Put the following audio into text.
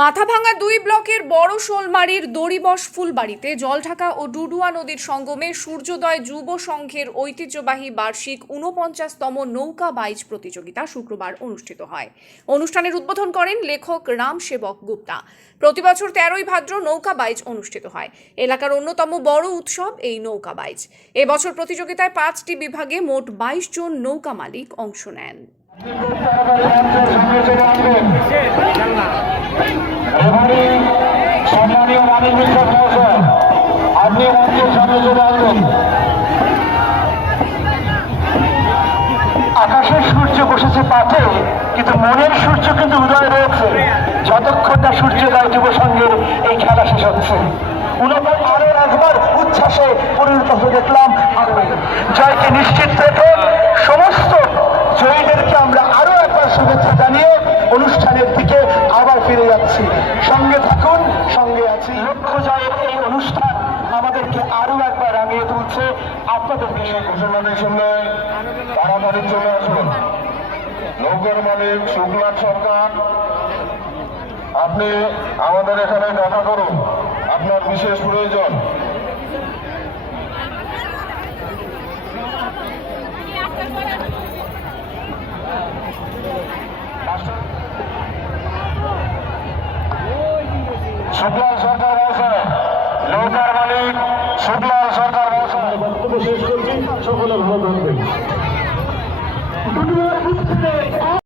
মাথাভাঙা ২ ব্লকের বড় শোলমারির দড়িবশ ফুলবাড়িতে জলঢাকা ও ডুডুয়া নদীর সঙ্গমে সূর্যোদয় যুব সংঘের ঐতিহ্যবাহী বার্ষিক ৪৯তম নৌকা বাইচ প্রতিযোগিতা শুক্রবার অনুষ্ঠিত হয়। অনুষ্ঠানের উদ্বোধন করেন লেখক রাম সেবক গুপ্তা। প্রতিবছর ১৩ই ভাদ্র নৌকা বাইচ অনুষ্ঠিত হয়। এলাকার অন্যতম বড় উৎসব এই নৌকা বাইচ। এবছর প্রতিযোগিতায় ৫টি বিভাগে মোট ২২ জন নৌকা মালিক অংশ নেন। সম্মানীয় মানিক মিত্র মহাশয়, আপনি মঞ্চের সামনে চলে আসবেন। আকাশের সূর্য বসেছে পাঠে, কিন্তু মনের সূর্য কিন্তু উদয় রয়েছে যতক্ষণ না সূর্যোদয় যুব সংঘের এই খেলা শেষ হচ্ছে। উনবার আরো একবার উচ্ছ্বাসে পরিণত হয়ে দেখলাম জয়কে নিশ্চিত রেখে সমস্ত জয়ীদেরকে আমরা আরো একবার শুভেচ্ছা জানিয়ে অনুষ্ঠানের দিকে আবার ফিরে যাচ্ছি। সঙ্গে থাকুন, সঙ্গে আছি। লক্ষ্য জয়ের এই অনুষ্ঠান আমাদেরকে আরো একবার রাঙিয়ে তুলছে। আপনাদেরকে ঘোষণাদের সামনে তাড়াতাড়ি চলে আসুন। নৌকার মালিক শুক্লার সরকার, আপনি আমাদের এখানে দেখা করুন, আপনার বিশেষ প্রয়োজন। শুক্লাল সরকার মহাশয়, নৌকার মালিক শুক্লাল সরকার মহাশয় বক্তব্য শেষ করছি। সকলে ভালো থাকবেন।